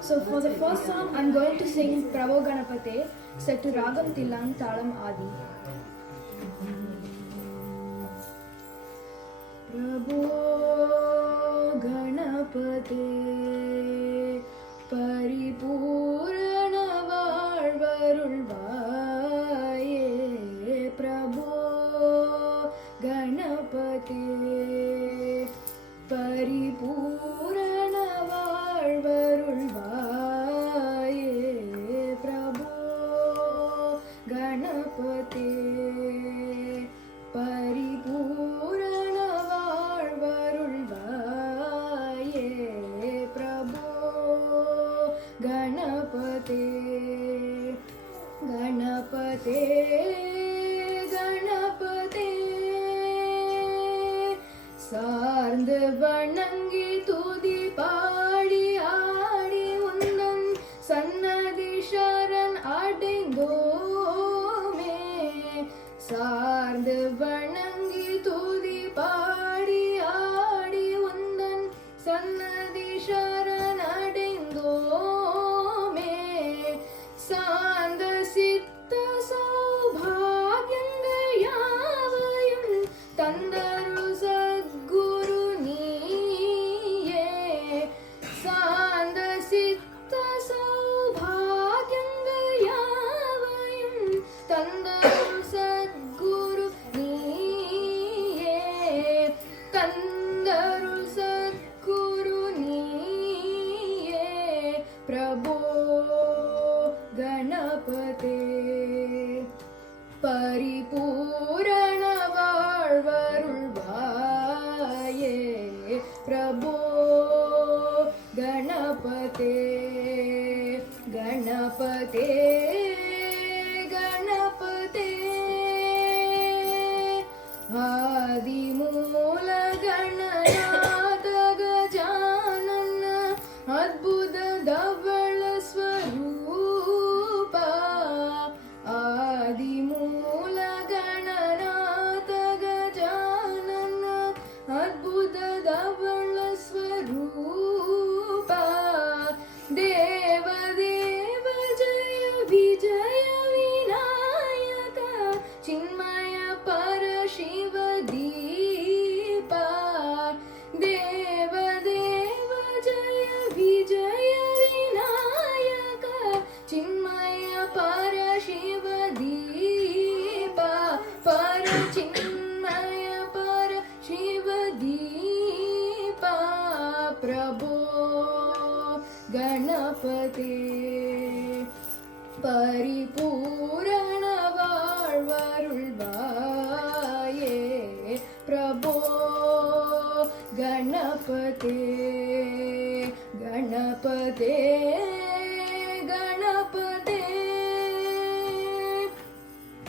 So for the first song, I'm going to sing Prabho Ganapate, set to Ragam Tilang Talam Adi. Prabho Ganapate Paripurana Varvarulvaye Prabho Ganapate Paripurana Varvarulvaye Prabho Ganapate Paripurana Varvarulvaye Prabho Ganapate Ganapate Ganapate சார்ந்து வணங்கி துதி பாடி ஆடி உந்தன் சன்னதி சரண் அடைந்தோமே சார்ந்து வணங்கி துதி பாடி ஆடி உந்தன் சன்னதி சரண் அடைந்தோமே சாந்த சித்த சௌபாகியங்கள் யாவையும் தந்தரு சத்குரு நீயே சாந்த சித்த சௌபாகியங்கள் யாவையும் தந்தரு சத்குரு நீயே தந்தரு சத்குரு நீயே பிரபோ கணபதே பரிபூரண வாழ்வருள்வாயே பிரபோ கணபதே கணபதே கணபதே ஆதிமூல ಗಣನಾಥ ಗಜಾನನ ಅದ್ಭುತ ಧವಳ ಸ್ವರೂಪ ಆದಿಮೂಲ ಗಣನಾಥ ಗಜಾನನ ಅದ್ಭುತ ಧವಳ ಸ್ವರೂಪ ದೇವ ದೇವ ಜಯ ವಿಜಯ ವಿನಾಯಕ ಚಿನ್ಮಯ ಪರ ಶಿವ ದೀಪ ದೇವ ದೇವ ಜಯ ವಿಜಯ ವಿನಾಯಕ ಚಿನ್ಮಯ ಪರ ಶಿವ ದೀಪ ಪರ ಚಿನ್ಮಯ ಪರ ಶಿವ ದೀಪ ಪ್ರಭೋ ಗಣಪತೆ ಪರಿಪೂರಣ வாழ்வருள்வாயே பிரபோ ಗಣಪತೆ ಗಣಪತೆ ಗಣಪತೆ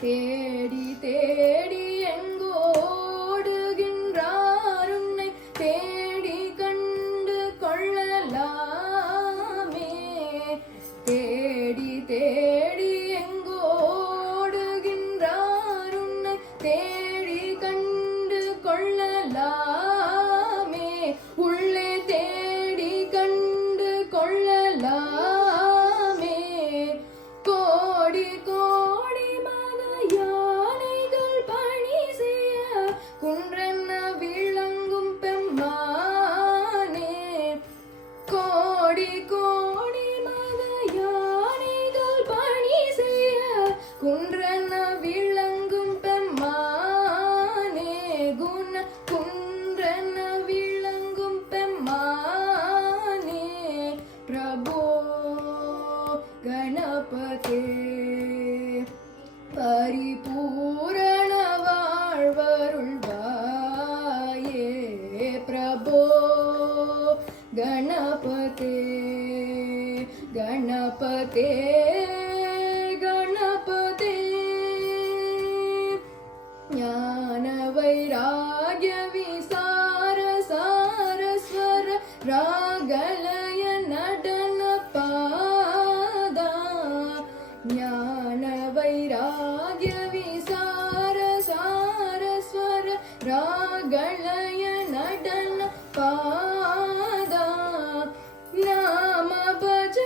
தேடி தேடி எங்கோடுகின்றார் உன்னை தேடி கண்டு கொள்ளலாமே தேடி தேடி எங்கோடுகின்றார் உன்னை தேடி கண்டு கொள்ளலாமே உள்ளே தேடி கண்டு கொள்ளலாமே கோடி கோடி மத யானைகள் பணி செய்ய குன்றென்ன விளங்கும் பெம்மானே கோடி கோடி மத யானைகள் பணி செய்ய குன்றென்ன விளங்கும் பெம்மானே குண குன்றென்ன விளங்கும் பெம்மானே பிரபோ ಗಣಪತೆ ಪರಿಪೂರಣ வாழ்வருள்வாயே ಪ್ರಭೋ ಗಣಪತೆ ಗಣಪತೆ ಗಣಪತೆ ಜ್ಞಾನ ವೈರಾಗ್ಯ ವಿಸಾರ ಸಾರ ಸ್ವರ ರಾಗಲಯ ನಟನ ಪಾದ ಜ್ಞಾನ ವೈರಾಗ್ಯ ವಿಸಾರ ಸಾರ ಸ್ವರ ರಾಗಲಯ ನಟನ ಪಾದ ನಾಮ ಭಜ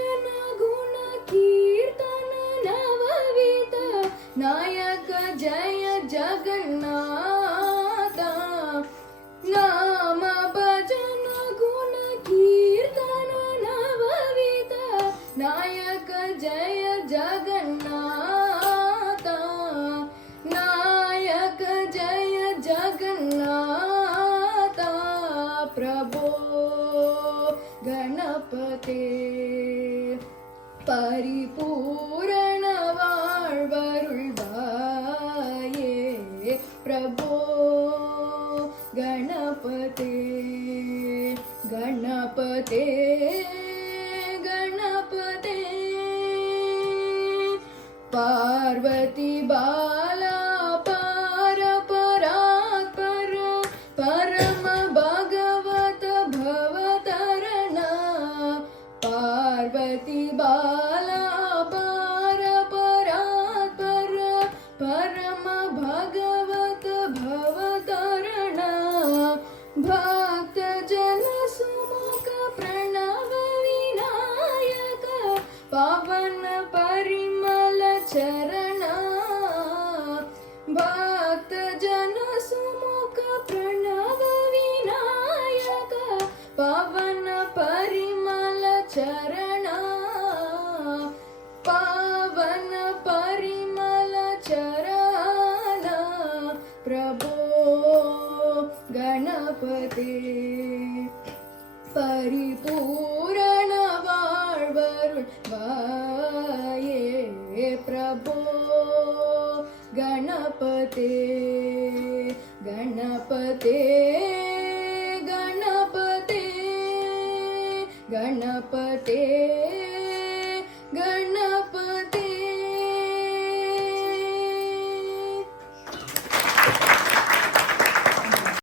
गणपते परिपूर्ण வாழ்வருள்வாயே प्रभो गणपते गणपते गणपते पार्वती बाला पार परात्पर परम भगवत भवतरणा पार्वती बाला पार परात्पर परम भगवत भवतरणा भक्त जन सुमुख प्रणव विनायक पावन परिमल चरणा भक्त जन सुमुख प्रणव विनायक पावन परिमल चरणा पावन परिमल चरणा प्रभो गणपते परिपूर्ण வாழ்வருள்வாயே प्रभो गणपते गणपते गणपते गणपते